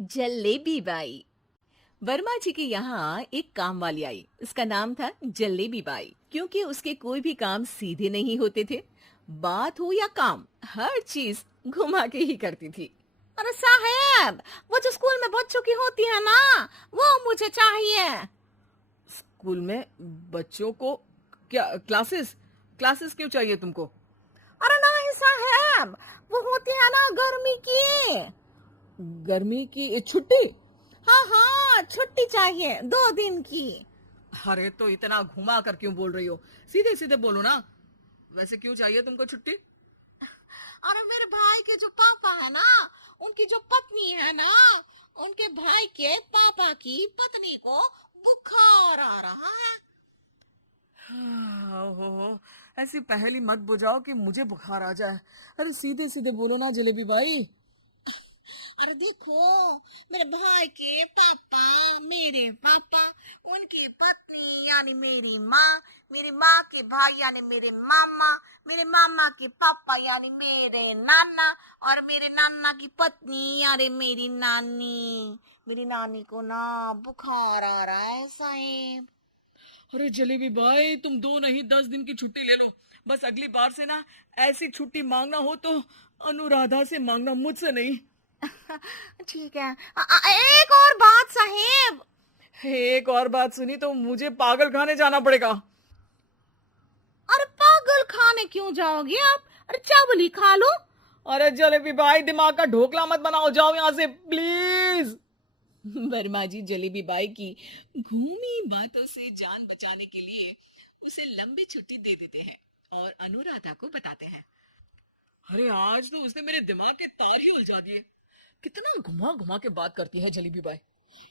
Jalebi by. Verma जी के यहाँ एक काम वाली आई। उसका नाम था जलेबी बाई, क्योंकि उसके कोई भी काम सीधे नहीं होते थे। बात हो या काम, हर चीज घुमा के ही करती थी। अरे साहब, वो जो स्कूल में बच्चों की होती है ना, वो मुझे चाहिए। स्कूल में बच्चों को क्या क्लासेस क्लासेस क्यों चाहिए तुमको? अरे नहीं साहब, वो होती है ना गर्मी की। गर्मी की छुट्टी? हाँ हाँ, छुट्टी चाहिए 2 दिन की। अरे तो इतना घुमा कर क्यों बोल रही हो? सीधे सीधे बोलो ना। वैसे क्यों चाहिए तुमको छुट्टी? अरे मेरे भाई के जो पापा है ना, उनकी जो पत्नी है ना, उनके भाई के पापा की पत्नी को बुखार आ रहा है। ओहो, ऐसी पहेली मत बुझाओ कि मुझे बुखार आ जाए। अरे सीधे सीधे बोलो ना जलेबी भाई। अरे देखो, मेरे भाई के पापा, मेरे पापा, उनकी पत्नी यानी मेरी माँ के भाई यानी मेरे मामा के पापा यानी मेरे नाना, और मेरे नाना की पत्नी यानी मेरी नानी को ना बुखार आ रहा है साहेब। अरे जलेबी भाई, तुम 2 नहीं 10 दिन की छुट्टी ले लो। बस अगली बार से ना ऐसी छुट्टी मांगना हो तो अनुराधा से मांगना, मुझसे नहीं। ठीक है। एक और बात साहेब। एक और बात सुनी तो मुझे पागल खाने जाना पड़ेगा। अरे पागल खाने क्यों जाओगे आप? अरे चावल ही खा लो। अरे जलेबी भाई, दिमाग का ढोकला मत बनाओ, जाओ यहाँ से प्लीज। वर्मा जी जलेबी बाई की घूमी बातों से जान बचाने के लिए उसे लंबी छुट्टी दे देते हैं और अनुराधा को बताते हैं। अरे आज तो उसने मेरे दिमाग के तार ही उलझा दिए। कितना घुमा घुमा के बात करती है जलेबी बाई।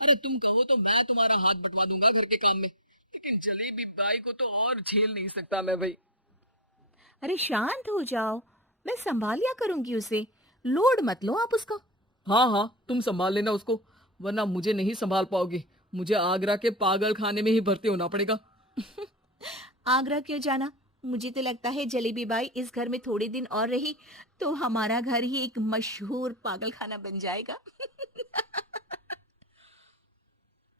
अरे तुम कहो तो मैं तुम्हारा हाथ बंटवा दूंगा घर के काम में, लेकिन जलेबी बाई को तो और झेल नहीं सकता मैं भाई। अरे शांत हो जाओ, मैं संभाल लिया करूंगी उसे। लोड मत लो आप उसको। हाँ हाँ, तुम संभाल लेना उसको, वरना मुझे नहीं संभाल पाओगे। मुझे आगरा के पागल खाने में ही भर्ती होना पड़ेगा। आगरा क्यों जाना? मुझे तो लगता है जलेबी बाई इस घर में थोड़े दिन और रही तो हमारा घर ही एक मशहूर पागल खाना बन जाएगा।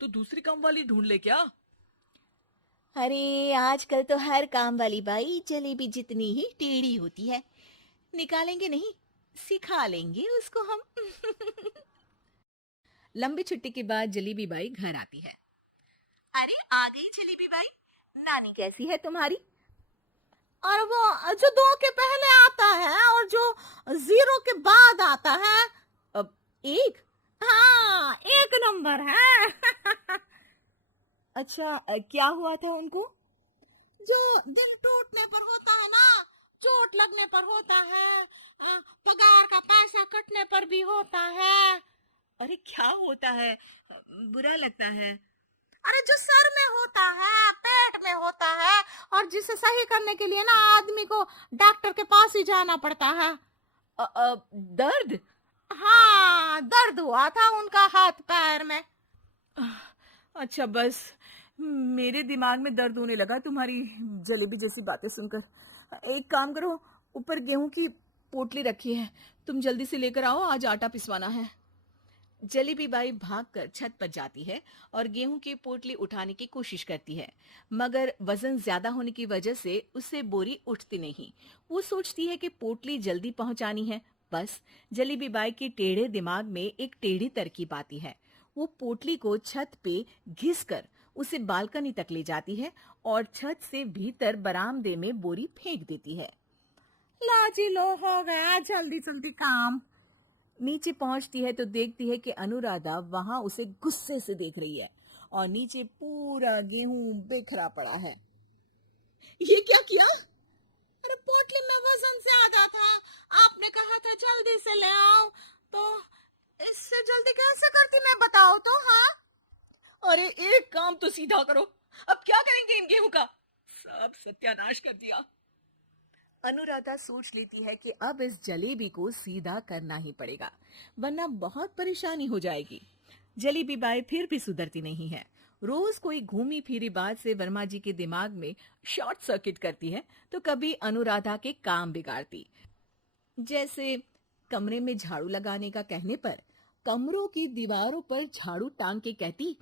तो दूसरी काम वाली ढूंढ ले क्या? अरे आजकल तो हर काम वाली बाई जलेबी जितनी ही टेढ़ी होती है। निकालेंगे नहीं, सिखा लेंगे उसको हम। लंबी छुट्टी के बाद जलेबी बाई घर आती है। अरे आ गई जलेबी बाई, नानी कैसी है तुम्हारी? और वो जो 2 के पहले आता है और जो 0 के बाद आता है। अब एक। हाँ, 1 नंबर है। अच्छा, क्या हुआ था उनको? जो दिल टूटने पर होता है ना, चोट लगने पर होता है, पगार का पैसा कटने पर भी होता है। अरे क्या होता है? बुरा लगता है। अरे जो सर में होता है, पेट में होता है, और जिसे सही करने के लिए ना आदमी को डॉक्टर के पास ही जाना पड़ता है। दर्द? हाँ, दर्द हुआ था उनका हाथ पैर में। अच्छा बस, मेरे दिमाग में दर्द होने लगा तुम्हारी जलेबी जैसी बातें सुनकर। एक काम करो, ऊपर गेहूं की पोटली रखी है, तुम जल्दी से लेकर आओ, आज आटा पिसवाना है। जलेबी बाई भागकर छत पर जाती है और गेहूं की पोटली उठाने की कोशिश करती है, मगर वजन ज्यादा होने की वजह से उससे बोरी उठती नहीं। वो सोचती है कि पोटली जल्दी पहुंचानी है। बस जलेबी बाई के टेढ़े दिमाग में एक टेढ़ी तरकीब आती है। वो पोटली को छत पे घिसकर उसे बालकनी तक ले जाती है और छत से भीतर बरामदे में बोरी फेंक देती है। लाजी लो, हो गया जल्दी जल्दी काम। नीचे पहुंचती है तो देखती है कि अनुराधा वहां उसे गुस्से से देख रही है और नीचे पूरा गेहूं बिखरा पड़ा है। ये क्या किया? अरे पोटली में वजन ज्यादा था, आपने कहा था जल्दी से ले आओ, तो इससे जल्दी कैसे करती मैं बताओ तो। हाँ, अरे एक काम तो सीधा करो, अब क्या करेंगे इन गेहूं का? सब सत्यानाश कर दिया। अनुराधा सोच लेती है कि अब इस जलेबी को सीधा करना ही पड़ेगा, वरना बहुत परेशानी हो जाएगी। जलेबी बाई फिर भी सुधरती नहीं है। रोज कोई घूमी फिरी बात से वर्मा जी के दिमाग में शॉर्ट सर्किट करती है, तो कभी अनुराधा के काम बिगाड़ती। जैसे कमरे में झाड़ू लगाने का कहने पर कमरों की दीवारों पर झाड़ू टांग के कहती,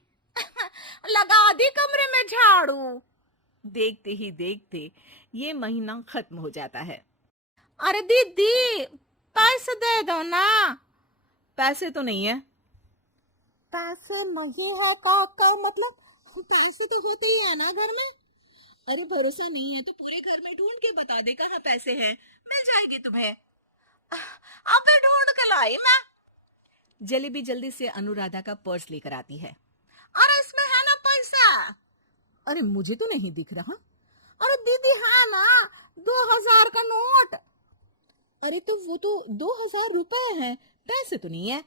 लगा दी कमरे में झाड़ू। देखते ही देखते ये महीना खत्म हो जाता है। अरे दीदी, पैसे दे दो ना। पैसे तो नहीं है। पैसे नहीं है का मतलब? पैसे तो होते ही है ना घर में। अरे भरोसा नहीं है तो पूरे घर में ढूंढ के बता दे कहाँ पैसे हैं, मिल जाएगी तुम्हें। अबे ढूंढ के लाई मैं। जलेबी जल्दी से अनुराधा का पर्स लेकर आती है। अरे इसमें है ना पैसा? अरे मुझे तो नहीं दिख रहा। अरे दीदी है ना, 2000 का नोट। अरे तो वो तो 2000 रुपए हैं, पैसे तो नहीं है।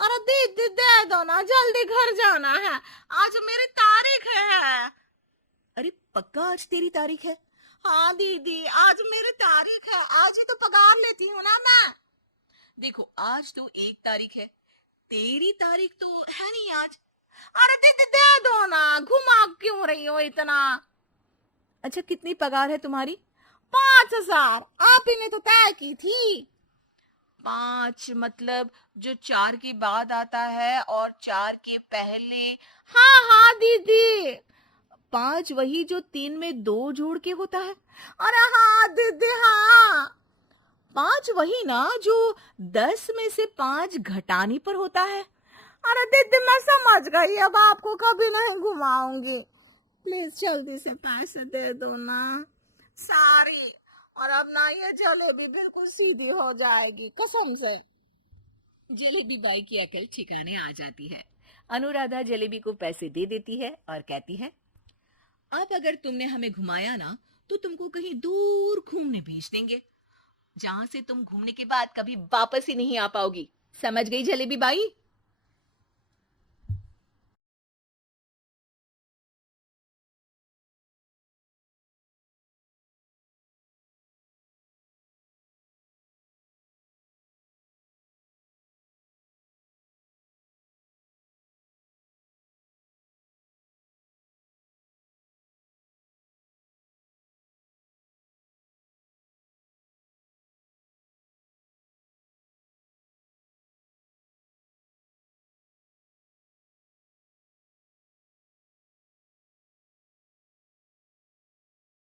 अरे दीदी दे दो ना, जल्दी घर जाना है, आज मेरी तारीख है। अरे पक्का आज तेरी तारीख है? हाँ दीदी, आज मेरी तारीख है, आज ही तो पगार लेती हूँ ना मैं। देखो आज तो 1 तारीख है, तेरी तारीख तो है नहीं आज। अरे दीदी दे दो ना, घुमा क्यों रही हो इतना? अच्छा कितनी पगार है तुम्हारी? 5000, आप ही ने तो तय की थी। 5 मतलब जो 4 के बाद आता है और 4 के पहले। हाँ हाँ दीदी। 5 वही जो 3 में 2 जोड़ के होता है। अरे हाँ दीदी हाँ। 5 वही ना जो 10 में से 5 घटाने पर होता है। अरे दीदी मैं समझ गई, अब आपको कभी नहीं घुमाऊंगी। प्लीज जल्दी से पैसे दे दो ना। सारी, और अब ना ये जलेबी बिल्कुल सीधी हो जाएगी कसम से। जलेबी बाई की अकल ठिकाने आ जाती है। अनुराधा जलेबी को पैसे दे देती है और कहती है, अब अगर तुमने हमें घुमाया ना तो तुमको कहीं दूर घूमने भेज देंगे, जहां से तुम घूमने के बाद कभी वापस ही नहीं आ पाओगी। समझ गई जलेबी बाई?